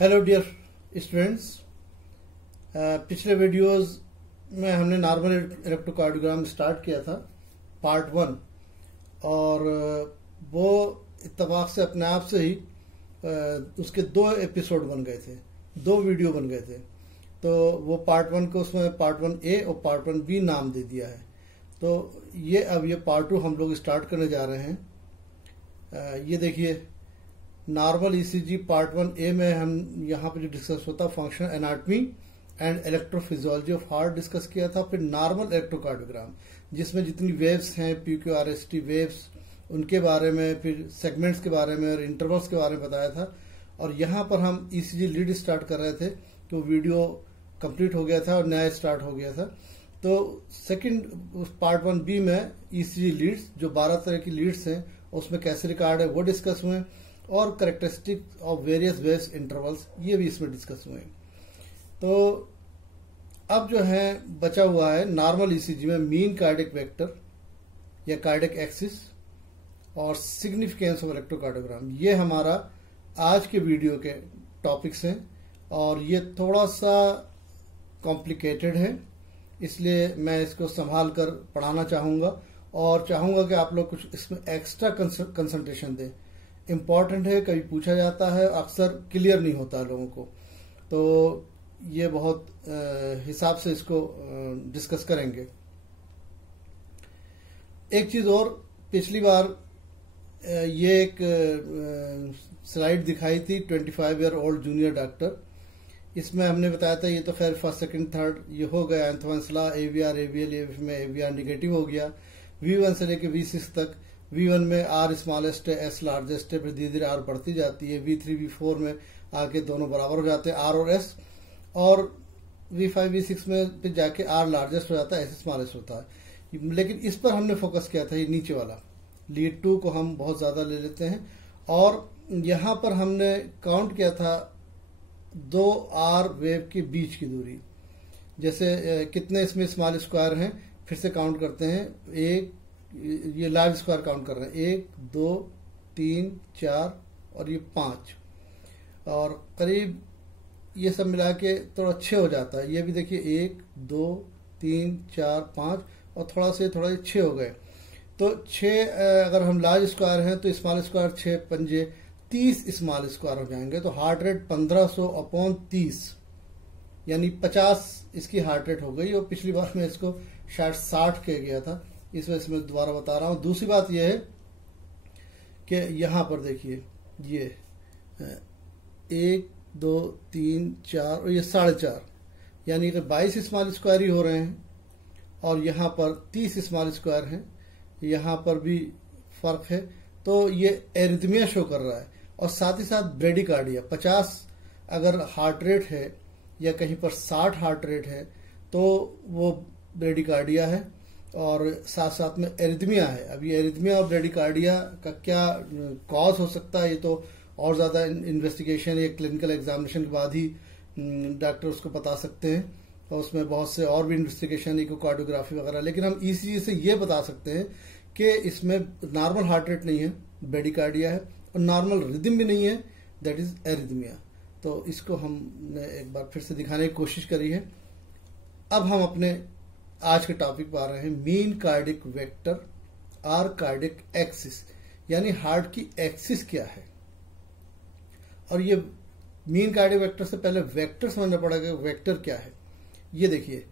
Hello dear students. पिछले videos में हमने नॉर्मल इलेक्ट्रोकार्डियोग्राम स्टार्ट किया था पार्ट 1 और वो इत्तेफाक से अपने आप से ही उसके 2 एपिसोड बन गए थे, 2 वीडियो बन गए थे। तो वो पार्ट 1 को उसमें पार्ट 1A और पार्ट 1B नाम दे दिया है। तो ये पार्ट 2 हम लोग स्टार्ट करने जा रहे हैं। ये देखिए, नॉर्मल ईसीजी पार्ट 1A में हम यहाँ पे जो डिस्कस होता है functional anatomy and electrophysiology of heart discuss किया था। फिर नॉर्मल इलेक्ट्रोकार्डियोग्राम जिसमें जितनी वेव्स हैं PQRST वेव्स उनके बारे में, फिर सेगमेंट्स के बारे में और इंटरवल्स के बारे में बताया था। और यहाँ पर हम ईसीजी लीड स्टार्ट कर रहे थे तो वीडियो कंप्लीट हो गया था और नया स्टार्ट हो गया था। तो सेकंड पार्ट 1B में ईसीजी लीड्स जो 12 तरह की लीड्स हैं उसमें कैसे रिकॉर्ड है वो डिस्कस हुए और characteristic of various waves intervals ये भी इसमें डिस्कस हुए। तो अब जो है बचा हुआ है नॉर्मल ईसीजी में मीन कार्डिक वेक्टर या कार्डिक एक्सिस और सिग्निफिकेंस ऑफ इलेक्ट्रोकार्डियोग्राम। ये हमारा आज के वीडियो के टॉपिक्स हैं और ये थोड़ा सा कॉम्प्लिकेटेड है, इसलिए मैं इसको संभाल कर पढ़ाना चाहूंगा और चाहूंगा कि आप लोग कुछ इसमें एक्स्ट्रा कंसंट्रेशन दें। इम्पॉर्टेंट है, कभी पूछा जाता है, अक्सर क्लियर नहीं होता लोगों को, तो ये बहुत हिसाब से इसको डिस्कस करेंगे। एक चीज और, पिछली बार ये एक स्लाइड दिखाई थी 25 ईयर ओल्ड जूनियर डॉक्टर। इसमें हमने बताया था, ये तो खैर फर्स्ट सेकंड थर्ड ये हो गया एंथोन्स लॉ, AVR AVL में AVR निगेटिव हो गया। V1 से लेके V6 तक, V1 में R स्मॉलेस्ट है, S लार्जेस्ट है, फिर धीरे धीरे R बढ़ती जाती है। V3 V4 में आके दोनों बराबर हो जाते हैं R और S, और V5 V6 में फिर जाके R लार्जेस्ट हो जाता है, S स्मॉलेस्ट होता है। लेकिन इस पर हमने फोकस किया था, ये नीचे वाला लीड 2 को हम बहुत ज्यादा ले लेते हैं। और यहां पर हमने काउंट किया था 2 R वेव के बीच की दूरी, जैसे कितने इसमें स्मॉल स्क्वायर हैं, फिर से काउंट करते हैं। एक, ये लार्ज स्क्वायर काउंट कर रहे हैं, 1 2 3 4 और ये 5, और करीब ये सब मिला के थोड़ा 6 हो जाता है। ये भी देखिए 1 2 3 4 5 और थोड़ा 6 हो गए। तो 6 अगर हम लार्ज स्क्वायर हैं तो स्मॉल स्क्वायर 6 पंजे 30 स्मॉल स्क्वायर हो जाएंगे। तो हार्ट रेट 1500/30 यानी 50 इसकी हार्ट रेट हो गई। और पिछली बार में इसको शायद 60 कह गया था, इस वजह से मैं दोबारा बता रहा हूं। दूसरी बात यह है कि यहां पर देखिए, ये 1 2 3 4 और ये 4.5 यानी कि 22 स्मॉल स्क्वायर ही हो रहे हैं। और यहां पर 30 स्मॉल स्क्वायर हैं, यहां पर भी फर्क है। तो ये एरिथमिया शो कर रहा है। और साथ ही साथ ब्रेडिकार्डिया 50 अगर हार्ट रेट है या कहीं पर 60 हार्ट रेट है तो वो ब्रेडिकार्डिया है, और साथ साथ में एरिथमिया है। अब ये एरिथमिया और ब्रेडिकार्डिया का क्या कॉज हो सकता है, ये तो और ज्यादा इन्वेस्टिगेशन या क्लिनिकल एग्जामिनेशन के बाद ही डॉक्टर उसको बता सकते हैं, और उसमें बहुत से और भी इन्वेस्टिगेशन, इकोकार्डियोग्राफी वगैरह। लेकिन हम ईसीजी से ये बता सकते हैं कि इसमें नॉर्मल हार्ट रेट नहीं है, ब्रेडिकार्डिया है, और नॉर्मल रिदम भी नहीं है, दैट इज एरिथमिया। तो इसको हमने एक बार फिर से दिखाने की कोशिश करी है। अब हम अपने आज के टॉपिक पर आ रहे हैं, मीन कार्डिक वेक्टर और कार्डिक एक्सिस, यानी हार्ट की एक्सिस क्या है। और ये मीन कार्डिक वेक्टर से पहले वेक्टर समझना पड़ेगा, वेक्टर क्या है। ये देखिए,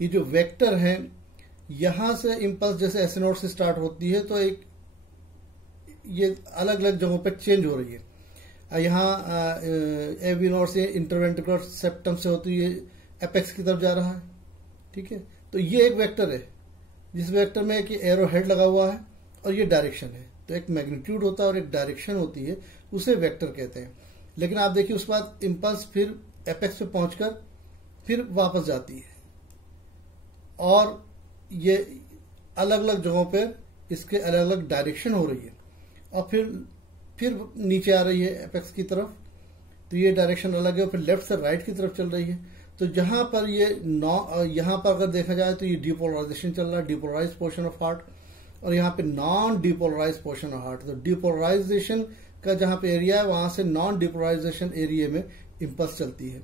ये जो वेक्टर है, यहां से इंपल्स जैसे एस नोड से स्टार्ट होती है तो एक ये अलग अलग जगहों पर चेंज हो रही है। यहाँ एवी नोड से इंटरवेंट्रिकुलर सेप्टम से होती है, एपेक्स की तरफ जा रहा है, ठीक है। तो ये एक वेक्टर है, जिस वेक्टर में एक एरो हेड लगा हुआ है और ये डायरेक्शन है। तो एक मैग्नीट्यूड होता है और एक डायरेक्शन होती है, उसे वेक्टर कहते हैं। लेकिन आप देखिए, उसके बाद इंपल्स फिर एपेक्स पे पहुंचकर फिर वापस जाती है, और ये अलग अलग जगहों पे इसके अलग अलग डायरेक्शन हो रही है, और फिर नीचे आ रही है एपेक्स की तरफ। तो ये डायरेक्शन अलग है, और फिर लेफ्ट से राइट की तरफ चल रही है। तो जहां पर ये यहां पर अगर देखा जाए तो ये डिपोलराइजेशन चल रहा है, डिपोलराइज पोर्शन ऑफ हार्ट, और यहाँ पे non depolarise portion of heart. तो डिपोलराइजेशन का जहां पे एरिया है वहां से नॉन डिपोलराइजेशन एरिया में इम्पल्स चलती है।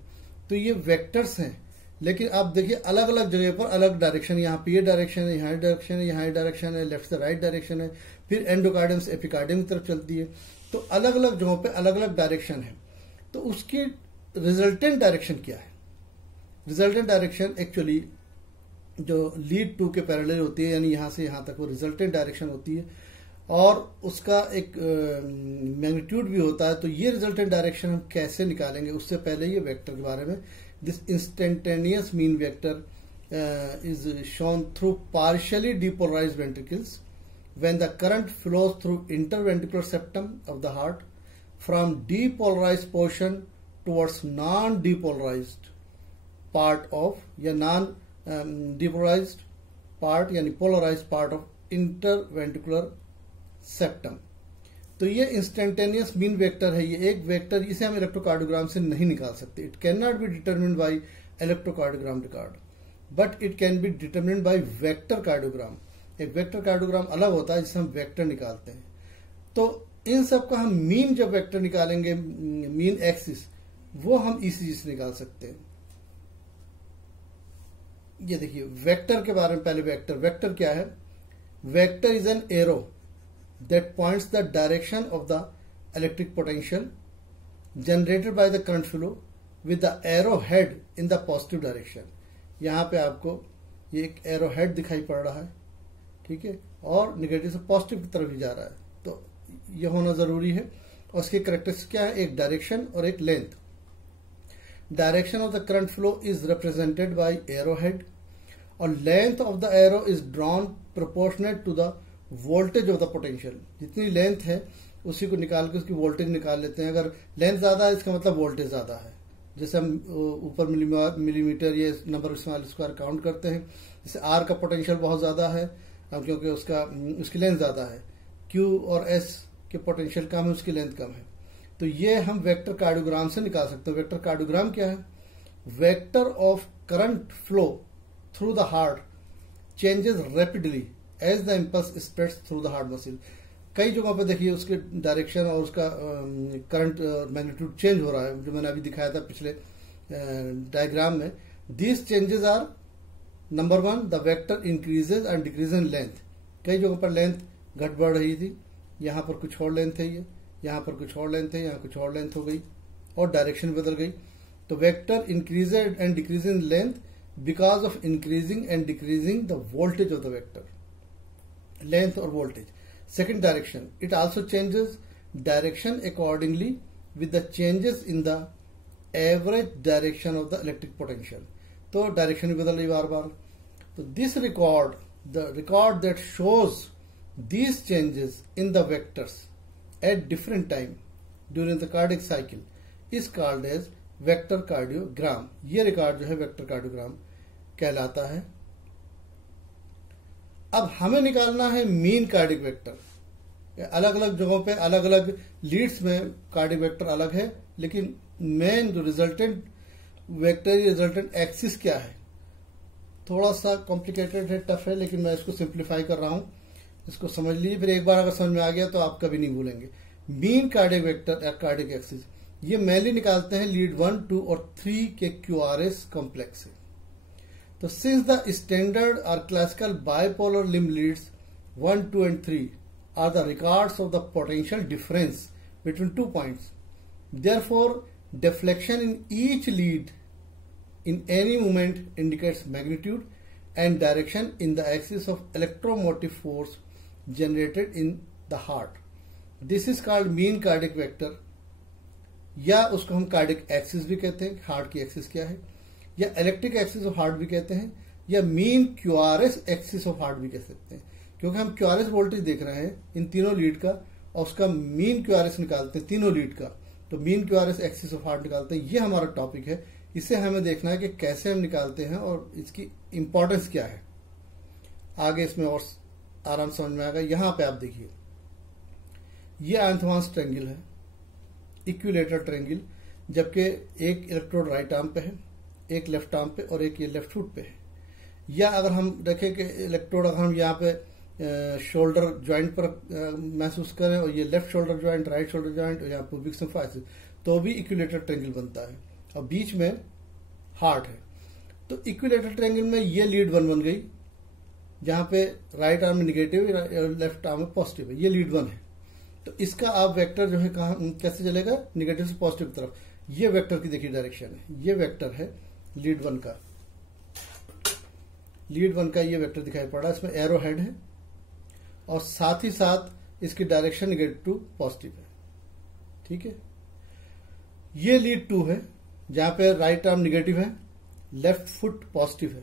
तो ये वेक्टर्स हैं, लेकिन आप देखिए अलग अलग जगह पर अलग डायरेक्शन, यहाँ पे ये डायरेक्शन है, यहाँ डायरेक्शन है, यहाँ डायरेक्शन है, लेफ्ट से राइट डायरेक्शन है, फिर एंडोकार्डियम से एपिकार्डियम की तरफ चलती है। तो अलग अलग जगहों पे अलग अलग डायरेक्शन है। तो उसकी रिजल्टेंट डायरेक्शन क्या है? रिजल्टेंट डायरेक्शन एक्चुअली जो लीड टू के पैरेलल होती है, यानी यहां से यहां तक, वो रिजल्टेंट डायरेक्शन होती है और उसका एक मैग्नीट्यूड भी होता है। तो ये रिजल्टेंट डायरेक्शन हम कैसे निकालेंगे, उससे पहले ये वेक्टर के बारे में, this instantaneous mean vector is shown through partially depolarized ventricles when the current flows through interventricular septum of the heart from depolarized portion towards non-depolarized part of या non-depolarized part यानी polarized part of interventricular septum। तो ये instantaneous mean vector है। ये एक vector, इसे हम electrocardiogram से नहीं निकाल सकते। It can not be determined bye electrocardiogram record, but it can be determined by vector cardiogram. एक वेक्टर कार्डियोग्राम अलग होता है जिसे हम वेक्टर निकालते हैं। तो इन सब का हम मीन जब वेक्टर निकालेंगे, मीन एक्सिस, वो हम ईसीजी से निकाल सकते हैं। ये देखिए वेक्टर के बारे में पहले, वेक्टर क्या है? Vector is an arrow that points the direction of the electric potential generated by the current flow with the arrow head in the positive direction। यहां पे आपको ये एक एरो हेड दिखाई पड़ रहा है, ठीक है, और निगेटिव से पॉजिटिव की तरफ ही जा रहा है। तो ये होना जरूरी है। और उसकी कैरेक्टरिस्टिक क्या है? एक डायरेक्शन और एक length. Direction of the current flow is represented by arrow head और length of the arrow is drawn proportionate to the voltage of the potential. जितनी लेंथ है उसी को निकाल के उसकी वोल्टेज निकाल लेते हैं। अगर लेंथ ज्यादा है इसका मतलब वोल्टेज ज्यादा है। जैसे हम ऊपर मिलीमीटर ये नंबर स्क्वायर काउंट करते हैं, जैसे आर का पोटेंशियल बहुत ज्यादा है क्योंकि उसकी लेंथ ज्यादा है, क्यू और एस के पोटेंशियल कम है, उसकी लेंथ कम है। तो ये हम वेक्टर कार्डियोग्राम से निकाल सकते हैं। वेक्टर कार्डियोग्राम क्या है? Vector of current flow through the heart changes rapidly as the impulse spreads through the heart muscle. कई जगहों पे देखिए उसके डायरेक्शन और उसका करंट मैग्नीट्यूड चेंज हो रहा है, जो मैंने अभी दिखाया था पिछले डायग्राम में। These changes are number 1, the vector increases and decrease in length. कई जगहों पर लेंथ घट बढ़ रही थी, यहां पर कुछ और लेंथ है, ये यहां पर कुछ और लेंथ है, यहां कुछ और लेंथ हो गई और डायरेक्शन बदल गई। तो vector increases and decrease in length because of increasing and decreasing the voltage of the vector, length or voltage। Second, direction, it also changes direction accordingly with the changes in the average direction of the electric potential। तो direction भी बदल रही बार बार। तो this record, the record that shows these changes in the vectors at different time during the cardiac cycle is called as vector cardiogram। ये record जो है vector cardiogram कहलाता है। अब हमें निकालना है मीन कार्डिक वेक्टर। अलग अलग जगहों पे अलग अलग लीड्स में कार्डिक वेक्टर अलग है, लेकिन मेन जो रिजल्टेंट वेक्टर, रिजल्टेंट एक्सिस क्या है, थोड़ा सा कॉम्प्लिकेटेड है, टफ है, लेकिन मैं इसको सिंप्लीफाई कर रहा हूं। इसको समझ लीजिए, फिर एक बार अगर समझ में आ गया तो आप कभी नहीं भूलेंगे। मीन कार्डिक वेक्टर या कार्डिक एक्सिस ये मेनली निकालते हैं लीड 1, 2 और 3 के क्यूआरएस कॉम्प्लेक्स से। So since the standard or classical bipolar limb leads 1, 2 and 3 are the records of the potential difference between 2 points, therefore deflection in each lead in any moment indicates magnitude and direction in the axis of electromotive force generated in the heart। This is called mean cardiac vector, या उसको हम cardiac axis भी कहते हैं, heart की axis क्या है, या इलेक्ट्रिक एक्सिस ऑफ हार्ट भी कहते हैं, या mean QRS axis of heart भी कह सकते हैं, क्योंकि हम क्यूआरएस वोल्टेज देख रहे हैं इन तीनों लीड का और उसका मीन क्यूआरएस निकालते हैं तीनों लीड का। तो mean QRS axis of heart निकालते हैं। ये हमारा टॉपिक है, इसे हमें देखना है कि कैसे हम निकालते हैं और इसकी इंपॉर्टेंस क्या है। आगे इसमें और आराम समझ में आएगा। यहां पे आप देखिए, ये आंथवांस ट्रायंगल है, इक्विलेटरल ट्रायंगल, जबकि एक इलेक्ट्रोड राइट आर्म पे है, एक लेफ्ट आर्म पे और एक ये लेफ्ट फुट पे है। या अगर हम देखें कि इलेक्ट्रोड अगर हम यहाँ पे शोल्डर ज्वाइंट पर महसूस करें और ये left shoulder joint, right shoulder joint और यहाँ पुबिक सिम्फाइसिस, तो भी इक्विलेटरल ट्रायंगल बनता है और बीच में हार्ट है। तो इक्विलेटरल ट्रायंगल में ये लीड 1 बन गई, जहां पे राइट आर्म में निगेटिव और लेफ्ट आर्म में पॉजिटिव है, ये लीड 1 है। तो इसका आप वेक्टर जो है कहा कैसे चलेगा, निगेटिव से पॉजिटिव की तरफ। ये वेक्टर की देखिए डायरेक्शन है, ये वेक्टर है लीड 1 का, लीड 1 का ये वेक्टर दिखाई पड़ रहा है, इसमें एरो हेड है और साथ ही साथ इसकी डायरेक्शन निगेटिव टू पॉजिटिव है। ठीक है, ये लीड 2 है जहां पे राइट आर्म निगेटिव है, लेफ्ट फुट पॉजिटिव है।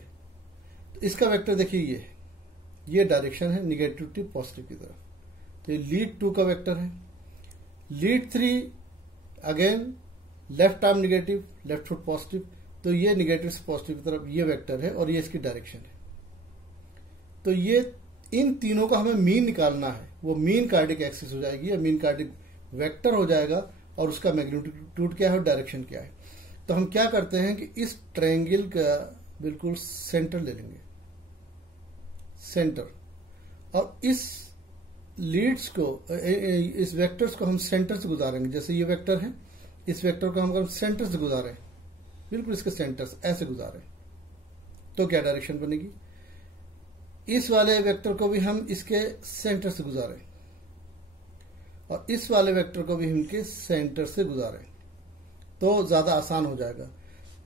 तो इसका वेक्टर देखिए ये है, ये डायरेक्शन है निगेटिव टू पॉजिटिव की तरफ। तो ये लीड 2 का वेक्टर है। Lead 3 again left arm negative, left foot positive, तो ये निगेटिव से पॉजिटिव की तरफ ये वेक्टर है और ये इसकी डायरेक्शन है। तो ये इन तीनों का हमें मीन निकालना है, वो मीन कार्डिक एक्सिस हो जाएगी या मीन कार्डिक वेक्टर हो जाएगा और उसका मैग्नीट्यूड क्या है और डायरेक्शन क्या है। तो हम क्या करते हैं कि इस ट्रायंगल का बिल्कुल सेंटर ले लेंगे, सेंटर, और इस लीड्स को, इस वेक्टर्स को हम सेंटर से गुजारेंगे। जैसे ये वेक्टर है, इस वेक्टर को हम सेंटर से गुजारें, बिल्कुल इसके सेंटर से ऐसे गुजारें, तो क्या डायरेक्शन बनेगी। इस वाले वेक्टर को भी हम इसके सेंटर से गुजारें और इस वाले वेक्टर को भी हम इनके सेंटर से गुजारें, तो ज्यादा आसान हो जाएगा।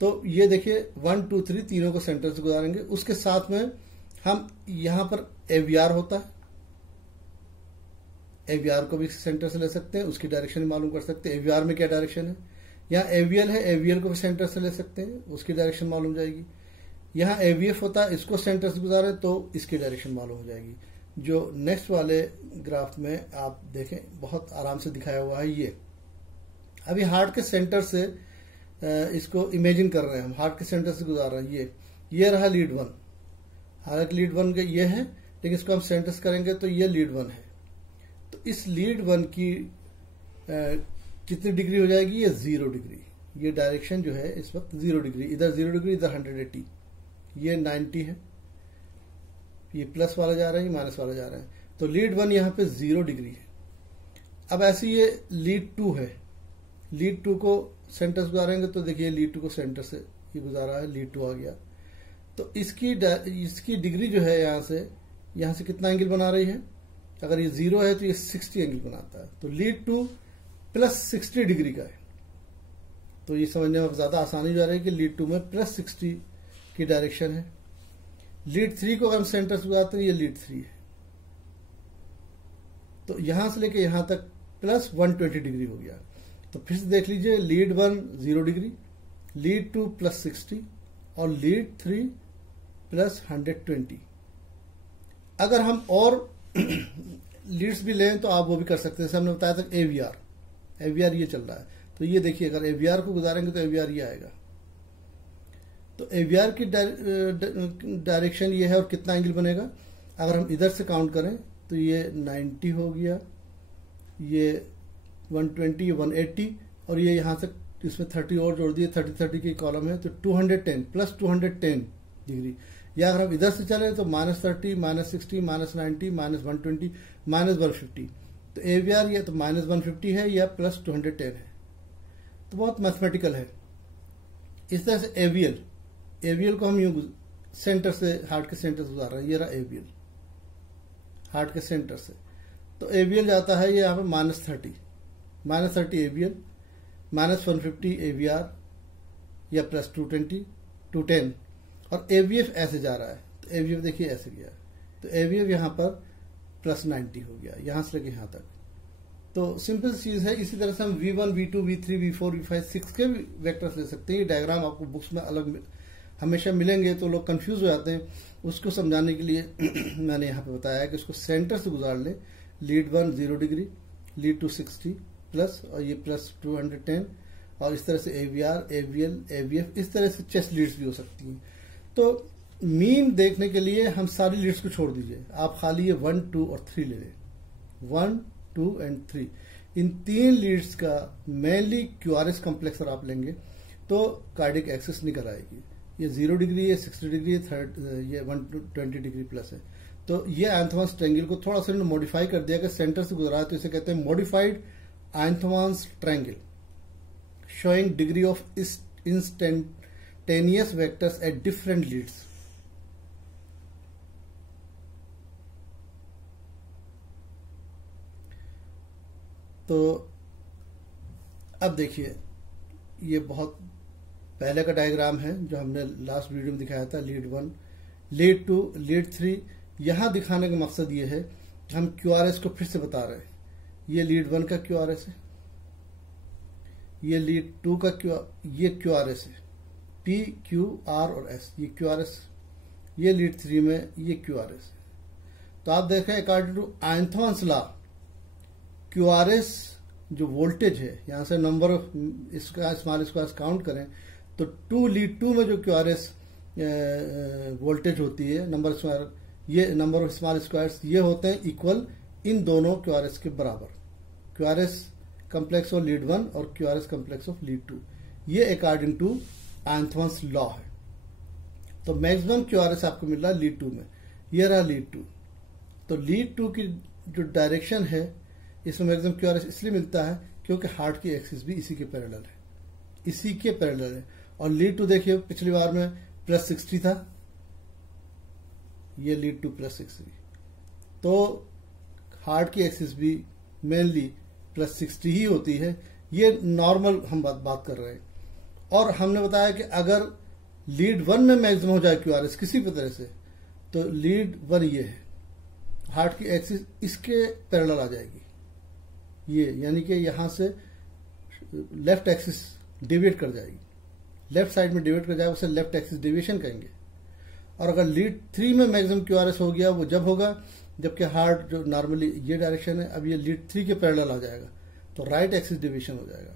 तो ये देखिए 1 2 3 तीनों को सेंटर से गुजारेंगे। उसके साथ में हम यहां पर एवीआर होता है, एवीआर को भी सेंटर से ले सकते हैं, उसकी डायरेक्शन मालूम कर सकते हैं, एवीआर में क्या डायरेक्शन है। यहाँ एवीएल है, एवीएल को भी सेंटर से ले सकते हैं, उसकी डायरेक्शन मालूम हो जाएगी। यहाँ एवीएफ होता है, इसको सेंटर से गुजारे तो इसकी डायरेक्शन मालूम हो जाएगी। जो नेक्स्ट वाले ग्राफ में आप देखें बहुत आराम से दिखाया हुआ है। ये अभी हार्ट के सेंटर से इसको इमेजिन कर रहे हैं हम, हार्ट के सेंटर से गुजार रहे हैं। ये रहा लीड 1, हालांकि लीड 1 ये है लेकिन इसको हम सेंटर से करेंगे तो ये लीड 1 है। तो इस लीड 1 की कितनी डिग्री हो जाएगी, ये 0 डिग्री। ये डायरेक्शन जो है इस वक्त 0 डिग्री, इधर 0 डिग्री, इधर 180, ये 90 है। ये प्लस वाला जा रहा है, ये माइनस वाला जा रहा है। तो लीड 1 यहां पे 0 डिग्री है। अब ऐसे ये लीड 2 है, लीड 2 को सेंटर से गुजारेंगे तो देखिए लीड 2 को सेंटर से ये गुजारा है, लीड 2 आ गया। तो इसकी डिग्री जो है यहां से कितना एंगल बना रही है, अगर ये 0 है तो ये 60 एंगल बनाता है। तो लीड 2 प्लस 60 डिग्री का है। तो ये समझने में ज्यादा आसानी हो जा रही है कि लीड 2 में प्लस 60 की डायरेक्शन है। लीड 3 को अगर हम सेंटर से गुजारते हैं, ये लीड 3 है। तो यहां से लेके यहां तक प्लस 120 डिग्री हो गया। तो फिर से देख लीजिए, लीड 1 0 डिग्री, लीड 2 प्लस 60 और लीड 3 प्लस 120। अगर हम और लीड्स भी लें तो आप वो भी कर सकते हैं। जैसे हमने बताया था एवीआर ये चल रहा है। तो ये देखिए, अगर एवीआर को गुजारेंगे तो एवीआर ये आएगा। तो एवीआर की डायरेक्शन ये है और कितना एंगल बनेगा, अगर हम इधर से काउंट करें तो ये 90 हो गया, ये 120, 180 और ये यहां से इसमें 30 और जोड़ दिए, 30 की कॉलम है तो 210 प्लस 210 डिग्री। या अगर हम इधर से चले तो -30, -60, -90, -120, -150। तो एवीआर ये तो -150 है या प्लस 210 है। तो बहुत मैथमेटिकल है। इस तरह से एवीएल को हम यूं सेंटर से, हार्ट के सेंटर से गुजार रहे हैं। ये रहा एवीएल हार्ट के सेंटर से। तो एवीएल जाता है ये यहाँ पे -30 एवीएल, -150 एवीआर या प्लस 210 और एवीएफ ऐसे जा रहा है। तो एवीएफ देखिए ऐसे गया, तो एवीएफ यहां पर प्लस 90 हो गया, यहां से लेके यहां तक। तो सिंपल चीज है। इसी तरह से हम V1, V2, V3, V4, V5, 6 के भी वेक्टर्स ले सकते हैं। ये डायग्राम आपको बुक्स में अलग हमेशा मिलेंगे तो लोग कंफ्यूज हो जाते हैं। उसको समझाने के लिए मैंने यहाँ पे बताया कि उसको सेंटर से गुजार ले। लीड 1 0 डिग्री, लीड 2 60 प्लस और ये प्लस 210 और इस तरह से एवीआर, एवीएल, एवीएफ, इस तरह से चेस्ट लीड्स भी हो सकती हैं। तो मीन देखने के लिए हम सारी लीड्स को छोड़ दीजिए, आप खाली ये 1, 2 और 3 ले लें। 1, 2 एंड 3 इन 3 लीड्स का मेनली क्यूआरएस कॉम्प्लेक्स अगर आप लेंगे तो कार्डिक एक्सिस निकल आएगी। ये 0 डिग्री है, 60 डिग्री है, ये 120 डिग्री प्लस है। तो ये आंथवान्स ट्रायंगल को थोड़ा सा मॉडिफाई कर दिया कि सेंटर से गुजरा है, तो इसे कहते हैं modified Einthoven's triangle showing degree of instantaneous vectors at different leads. तो अब देखिए, ये बहुत पहले का डायग्राम है जो हमने लास्ट वीडियो में दिखाया था, लीड 1, लीड 2, लीड 3। यहां दिखाने का मकसद ये है कि हम QRS को फिर से बता रहे हैं। ये लीड 1 का QRS है, ये लीड 2 का ये QRS है, P, Q, R और S, ये QRS। ये लीड 3 में ये QRS है। तो आप देखें अकॉर्डिंग टू आंथवान्स लॉ, QRS जो वोल्टेज है, यहां से नंबर ऑफ इसका स्मॉल स्क्वायर काउंट करें तो लीड 2 में जो QRS वोल्टेज होती है, नंबर ऑफ स्मॉल स्क्वायर्स ये होते हैं इक्वल इन दोनों QRS के बराबर, QRS कम्प्लेक्स ऑफ लीड 1 और QRS कम्प्लेक्स ऑफ लीड 2। ये अकॉर्डिंग टू आंथवान्स लॉ है। तो मैक्सिमम QRS आपको मिल रहा है लीड 2 में, ये रहा लीड 2। तो लीड 2 की जो डायरेक्शन है, इसमें मैक्सिमम QRS इसलिए मिलता है क्योंकि हार्ट की एक्सिस भी इसी के पैरेलल है, इसी के पैरेलल है। और लीड 2 देखिए पिछली बार में +60 था, ये लीड 2 +60, तो हार्ट की एक्सिस भी मेनली +60 ही होती है। ये नॉर्मल हम बात कर रहे हैं। और हमने बताया कि अगर लीड 1 में मैक्सिमम हो जाए QRS किसी भी तरह से, तो लीड 1 ये है, हार्ट की एक्सिस इसके पैरेलल आ जाएगी, ये यानी कि यहां से लेफ्ट एक्सिस डिविएट कर जाएगी, लेफ्ट साइड में डिविएट कर जाएगा, उसे लेफ्ट एक्सिस डेविएशन कहेंगे। और अगर लीड 3 में मैक्सिमम QRS हो गया, वो जब होगा जबकि हार्ट जो नॉर्मली ये डायरेक्शन है, अब ये लीड 3 के पैरेलल आ जाएगा, तो राइट एक्सिस डेविएशन हो जाएगा।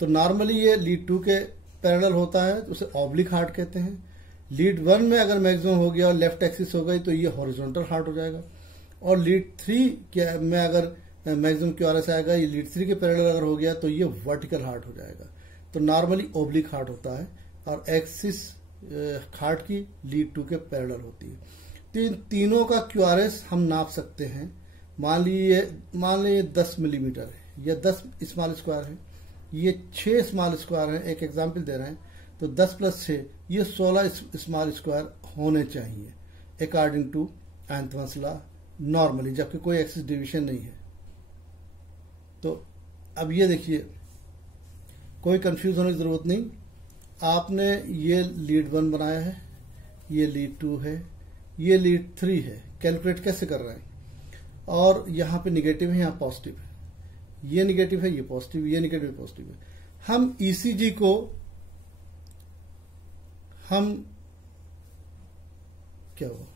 तो नॉर्मली ये लीड 2 के पैरेलल होता है, तो उसे ऑब्लिक हार्ट कहते हैं। लीड 1 में अगर मैक्सिमम हो गया और लेफ्ट एक्सिस हो गई तो ये हॉरिजॉन्टल हार्ट हो जाएगा। और लीड 3 में अगर मैक्सिमम QRS आएगा, ये लीड 3 के पैरेलल अगर हो गया तो ये वर्टिकल हार्ट हो जाएगा। तो नॉर्मली ओब्लिक हार्ट होता है और एक्सिस हार्ट की लीड 2 के पैरेलल होती है। तो इन तीनों का QRS हम नाप सकते हैं। मान लीजिए 10 मिलीमीटर है या 10 स्मॉल स्क्वायर है, ये 6 स्मॉल स्क्वायर है, एक एग्जाम्पल दे रहे हैं, तो 10 + 6 ये 16 स्मॉल स्क्वायर होने चाहिए अकॉर्डिंग टू आंथवान्स लॉ नॉर्मली, जबकि कोई एक्सिस डिवीजन नहीं है। तो अब ये देखिए, कोई कंफ्यूज होने की जरूरत नहीं। आपने ये लीड 1 बनाया है, ये लीड 2 है, ये लीड 3 है, कैलकुलेट कैसे कर रहे हैं? और यहां पे निगेटिव है, यहां पॉजिटिव है, ये निगेटिव है, ये पॉजिटिव, ये निगेटिव पॉजिटिव है। हम ECG को हम क्या हो,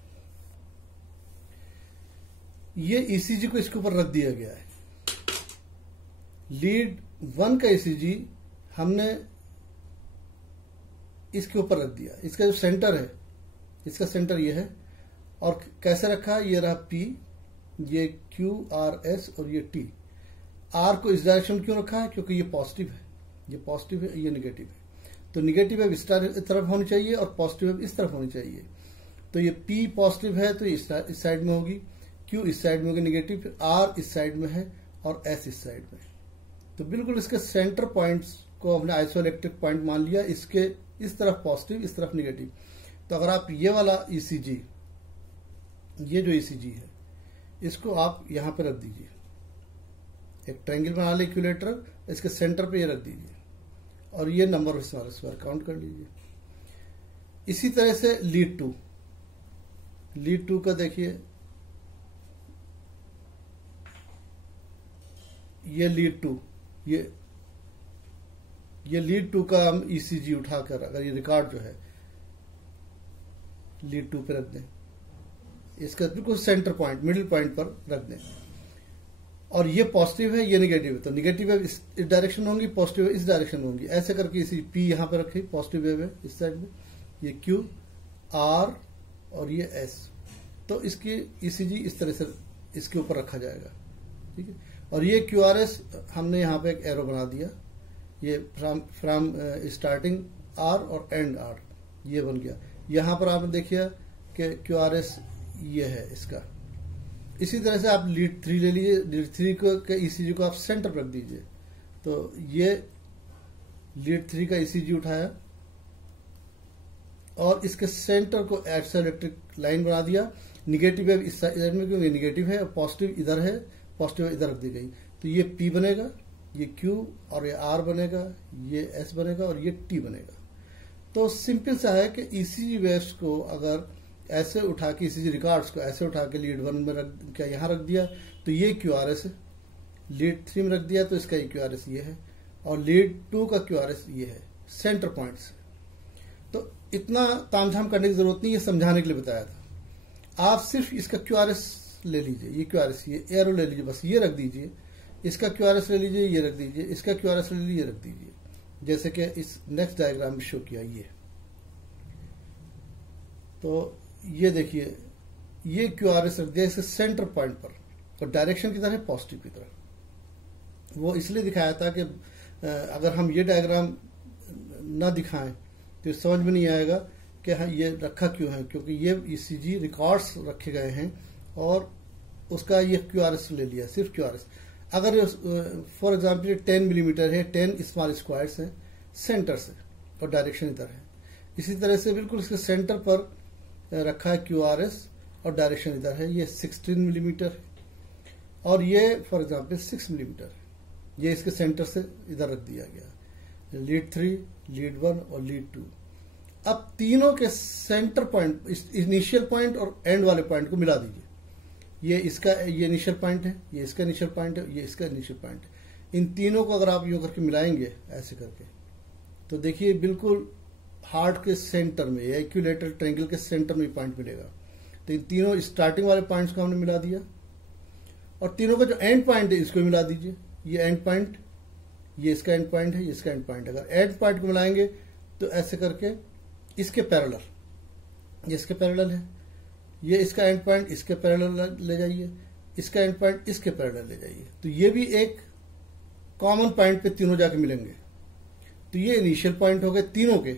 ये ECG को इसके ऊपर रख दिया गया है। लीड 1 का ECG हमने इसके ऊपर रख दिया, इसका जो सेंटर है, इसका सेंटर ये है। और कैसे रखा? ये रहा P, ये Q, R, S और ये T। R को इस डायरेक्शन में क्यों रखा है? क्योंकि ये पॉजिटिव है, ये पॉजिटिव है, ये निगेटिव है। तो निगेटिव वेव इस तरफ होनी चाहिए और पॉजिटिव वेव इस तरफ होनी चाहिए। तो ये P पॉजिटिव है तो इस साइड में होगी, Q इस साइड में होगी निगेटिव, फिर R इस साइड में है और S इस साइड में। तो बिल्कुल इसके सेंटर पॉइंट्स को हमने आइसोइलेक्ट्रिक पॉइंट मान लिया, इसके इस तरफ पॉजिटिव, इस तरफ निगेटिव। तो अगर आप ये वाला ECG, ये जो ECG है, इसको आप यहां पे रख दीजिए, एक ट्रायंगल बना ले इक्विलेटरल, इसके सेंटर पे ये रख दीजिए और ये number of small square count कर लीजिए। इसी तरह से लीड 2 का देखिए, ये लीड 2, ये लीड 2 का हम ECG उठाकर अगर ये रिकॉर्ड जो है लीड 2 पे रख दें, इसका बिल्कुल सेंटर पॉइंट, मिडिल पॉइंट पर रख दें, और ये पॉजिटिव है, ये निगेटिव है, तो निगेटिव वेव इस डायरेक्शन होंगी, पॉजिटिव वेव इस डायरेक्शन होंगी। ऐसे करके इसी P यहां पर रखी, पॉजिटिव वेव है इस साइड में, ये Q, R और ये S। तो इसकी ECG इस तरह से इसके ऊपर रखा जाएगा, ठीक है। और ये QRS हमने यहां पे एक एरो बना दिया, ये फ्रॉम स्टार्टिंग R और एंड R, ये बन गया। यहां पर आपने देखिए कि QRS ये है इसका। इसी तरह से आप लीड 3 ले लीजिए, लीड 3 को के ईसीजी को आप सेंटर पर रख दीजिए। तो ये लीड 3 का ईसीजी उठाया और इसके सेंटर को एक्स इलेक्ट्रिक लाइन बना दिया। निगेटिव वेव इस साइड में क्योंकि निगेटिव है और पॉजिटिव इधर है, पॉजिटिव इधर रख दी गई। तो ये पी बनेगा, ये क्यू और ये आर बनेगा, ये एस बनेगा और ये टी बनेगा। तो सिंपल सा है कि ईसीजी वेव्स को अगर ऐसे उठा के, ईसीजी रिकॉर्ड्स को ऐसे उठा के लीड 1 में क्या यहाँ रख दिया तो ये क्यूआरएस है, लीड 3 में रख दिया तो इसका क्यूआरएस ये है, और लीड 2 का क्यूआरएस ये है सेंटर पॉइंट से। तो इतना तामझाम करने की जरूरत नहीं, ये समझाने के लिए बताया था। आप सिर्फ इसका क्यूआरएस ले लीजिए, ये क्यूआरएस, ये एरो ले लीजिए, बस ये रख दीजिए। इसका क्यूआरएस ले लीजिए, ये रख दीजिए। इसका क्यूआरएस ले लीजिए, ये रख दीजिए, जैसे कि इस नेक्स्ट डायग्राम में शो किया ये। तो ये देखिए, ये क्यूआरएस रख दिया इसके सेंटर पॉइंट पर, और डायरेक्शन किधर है, पॉजिटिव की तरफ। वो इसलिए दिखाया था कि अगर हम ये डायग्राम ना दिखाएं तो समझ में नहीं आएगा कि हाँ ये रखा क्यों है, क्योंकि ये ईसीजी रिकॉर्ड्स रखे गए हैं और उसका ये क्यूआरएस ले लिया, सिर्फ क्यूआरएस। अगर फॉर एग्जांपल 10 मिलीमीटर है, 10 स्मॉल स्क्वायर्स हैं सेंटर से और डायरेक्शन इधर है, इसी तरह से बिल्कुल इसके सेंटर पर रखा है क्यूआरएस और डायरेक्शन इधर है। ये 16 मिलीमीटर है और ये फॉर एग्जांपल 6 मिलीमीटर है, ये इसके सेंटर से इधर रख दिया गया। लीड 3, लीड 1 और लीड 2। अब तीनों के सेंटर पॉइंट, इनिशियल पॉइंट और एंड वाले पॉइंट को मिला दीजिए। ये इसका ये इनिशियल पॉइंट है, ये इसका इनिशियल पॉइंट है, ये इसका इनिशियल पॉइंट है। इन तीनों को अगर आप यूं करके मिलाएंगे ऐसे करके, तो देखिए बिल्कुल हार्ट के सेंटर में या इक्विलेटरल ट्रायंगल के सेंटर में पॉइंट मिलेगा। तो इन तीनों स्टार्टिंग वाले पॉइंट्स को हमने मिला दिया, और तीनों का जो एंड पॉइंट है इसको मिला दीजिए। ये एंड पॉइंट, ये इसका एंड पॉइंट है, ये इसका एंड पॉइंट है। अगर एंड पॉइंट को मिलाएंगे तो ऐसे करके इसके पैरेलल, ये इसके पैरेलल है, ये इसका एंड पॉइंट इसके पैरेलल ले जाइए, इसका एंड पॉइंट इसके पैरेलल ले जाइए। तो ये भी एक कॉमन पॉइंट पे तीनों जाके मिलेंगे। तो ये इनिशियल पॉइंट हो गए तीनों के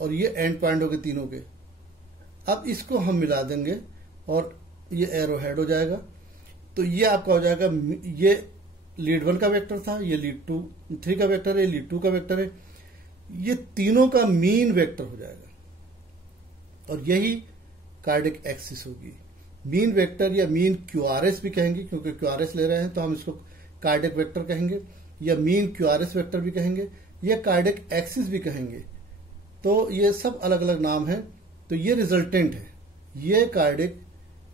और ये एंड पॉइंट हो गए तीनों के। अब इसको हम मिला देंगे और ये एरो हेड हो जाएगा। तो ये आपका हो जाएगा, ये लीड 1 का वेक्टर था, ये लीड 3 का वेक्टर है, लीड 2 का वेक्टर है, ये तीनों का मीन वेक्टर हो जाएगा और यही कार्डिक एक्सिस होगी। मीन वेक्टर या मीन क्यूआरएस भी कहेंगे, क्योंकि क्यूआरएस ले रहे हैं तो हम इसको कार्डिक वेक्टर कहेंगे, या मीन क्यूआरएस वेक्टर भी कहेंगे, या कार्डिक एक्सिस भी कहेंगे। तो ये सब अलग अलग नाम है। तो ये रिजल्टेंट है, ये कार्डिक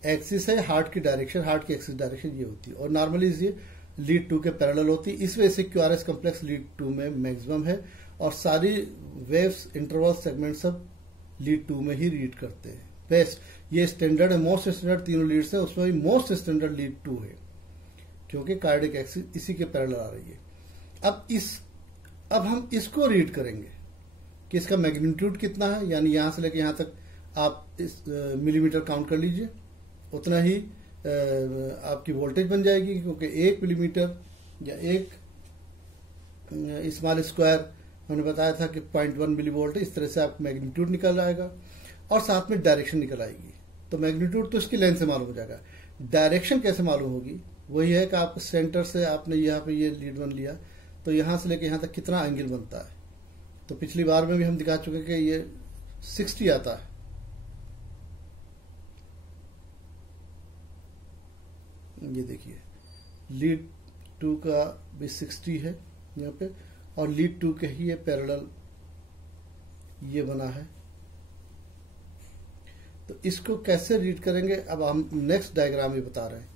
एक्सिस है, हार्ट की डायरेक्शन, हार्ट की एक्सिस डायरेक्शन ये होती है, और नॉर्मली ये लीड 2 के पैरेलल होती है। इस वजह से क्यूआरएस कॉम्प्लेक्स लीड 2 में मैक्सिमम है, और सारी वेव्स इंटरवल सेगमेंट सब लीड 2 में ही रीड करते हैं। बेस्ट ये स्टैंडर्ड है, मोस्ट स्टैंडर्ड तीनों लीड्स है, उसमें भी मोस्ट स्टैंडर्ड लीड 2 है, क्योंकि कार्डिक एक्सिस इसी के पैरेलल आ रही है। अब हम इसको रीड करेंगे कि इसका मैग्नीट्यूड कितना है, यानी यहां से लेकर यहां तक आप इस मिलीमीटर काउंट कर लीजिए, उतना ही आपकी वोल्टेज बन जाएगी, क्योंकि 1 मिलीमीटर या 1 स्मॉल स्क्वायर हमने बताया था कि 0.1 मिली वोल्ट है। इस तरह से आप मैग्नीट्यूड निकल आएगा और साथ में डायरेक्शन निकल आएगी। तो मैग्नीट्यूड तो इसकी लेंथ से मालूम हो जाएगा, डायरेक्शन कैसे मालूम होगी, वही है कि आप सेंटर से आपने यहाँ पे ये लीड 1 लिया, तो यहां से लेकर यहां तक कितना एंगल बनता है। तो पिछली बार में भी हम दिखा चुके कि ये 60 आता है। ये देखिए लीड 2 का भी 60 है यहाँ पे, और लीड 2 के ही ये पैरेलल ये बना है। तो इसको कैसे रीड करेंगे अब हम नेक्स्ट डायग्राम में बता रहे हैं।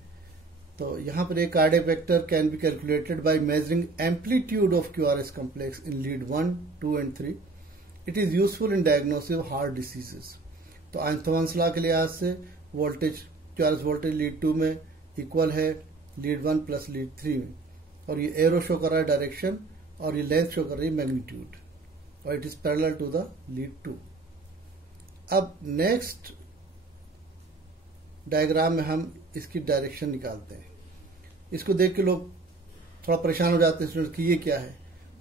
तो यहाँ पर एक cardiac vector can be calculated by measuring amplitude of QRS complex in lead 1, 2 and 3। It is useful in diagnosis of heart diseases. तो आइंस्टाइन लॉ के लिहाज से वोल्टेज, क्यूआरएस वोल्टेज लीड 2 में इक्वल है लीड 1 प्लस लीड 3 में, और ये arrow show कर रहा है डायरेक्शन, और ये लेंथ शो कर रही है मैग्नीट्यूड, और it is parallel to the lead 2। अब नेक्स्ट डायग्राम में हम इसकी डायरेक्शन निकालते हैं। इसको देख के लोग थोड़ा परेशान हो जाते हैं कि ये क्या है।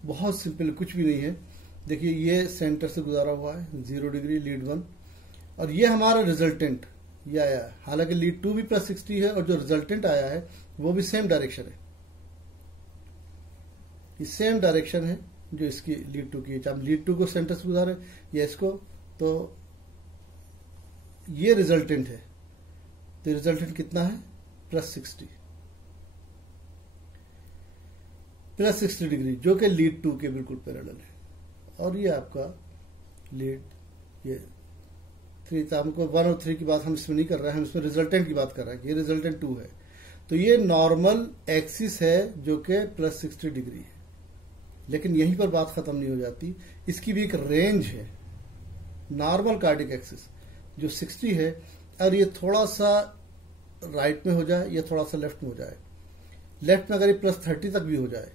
बहुत सिंपल, कुछ भी नहीं है। देखिए ये सेंटर से गुजारा हुआ है 0 डिग्री लीड 1, और ये हमारा रिजल्टेंट, ये आया, हालांकि लीड 2 भी +60 है और जो रिजल्टेंट आया है वो भी सेम डायरेक्शन है, ये सेम डायरेक्शन है जो इसकी लीड 2 की है। हम लीड 2 को सेंटर से गुजारे या इसको, तो ये रिजल्टेंट है, तो रिजल्टेंट कितना है +60 डिग्री, जो कि लीड 2 के बिल्कुल पैरेलल है। और ये आपका लीड ये 3 था, हमको 1 और 3 की बात हम इसमें नहीं कर रहे हैं, हम इसमें रिजल्टेंट की बात कर रहे हैं कि ये रिजल्टेंट 2 है। तो ये नॉर्मल एक्सिस है जो कि +60 डिग्री है, लेकिन यहीं पर बात खत्म नहीं हो जाती, इसकी भी एक रेंज है। नॉर्मल कार्डिक एक्सिस जो 60 है, और ये थोड़ा सा राइट में हो जाए या थोड़ा सा लेफ्ट में हो जाए, लेफ्ट में अगर ये +30 तक भी हो जाए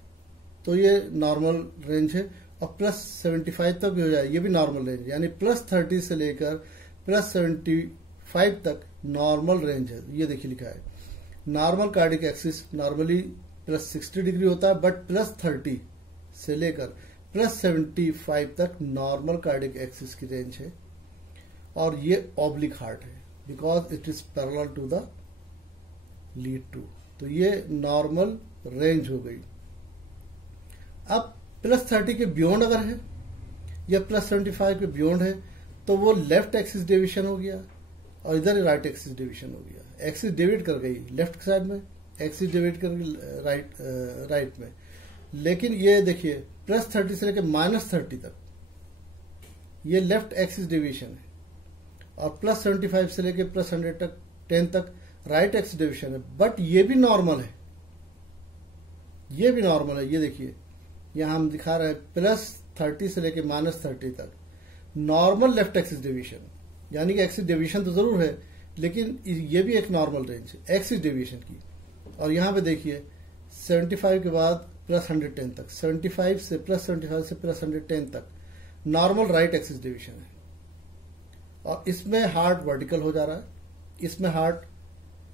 तो ये नॉर्मल रेंज है, और +75 तक भी हो जाए ये भी नॉर्मल रेंज है। यानी +30 से लेकर +75 तक नॉर्मल रेंज है। ये देखिए लिखा है normal cardiac axis normally +60 degree होता है, बट +30 से लेकर +75 तक नॉर्मल कार्डिक एक्सिस की रेंज है, और ये ऑब्लिक हार्ट है because it is parallel to the lead 2। तो ये नॉर्मल रेंज हो गई। अब +30 के बियॉन्ड अगर है या +75 के बियॉन्ड है तो वो लेफ्ट एक्सिस डेविएशन हो गया, और इधर राइट एक्सिस डेविएशन हो गया। एक्सिस डेविएट कर गई लेफ्ट साइड में, एक्सिस डेविएट कर गई राइट में। लेकिन ये देखिए +30 से लेकर -30 तक ये लेफ्ट एक्सिस डेविएशन है, और +75 से लेकर +110 तक राइट एक्सिस डेविएशन है, बट ये भी नॉर्मल है, ये भी नॉर्मल है। ये देखिए यहां हम दिखा रहे हैं +30 से लेकर -30 तक नॉर्मल लेफ्ट एक्सिस डेविएशन, यानी कि एक्सिस डेविएशन तो जरूर है लेकिन ये भी एक नॉर्मल रेंज है एक्सिस डेविएशन की। और यहां पे देखिए 75 के बाद +110 तक, 75 से +75 से +110 तक नॉर्मल राइट एक्सिस डेविएशन है, और इसमें हार्ट वर्टिकल हो जा रहा है, इसमें हार्ट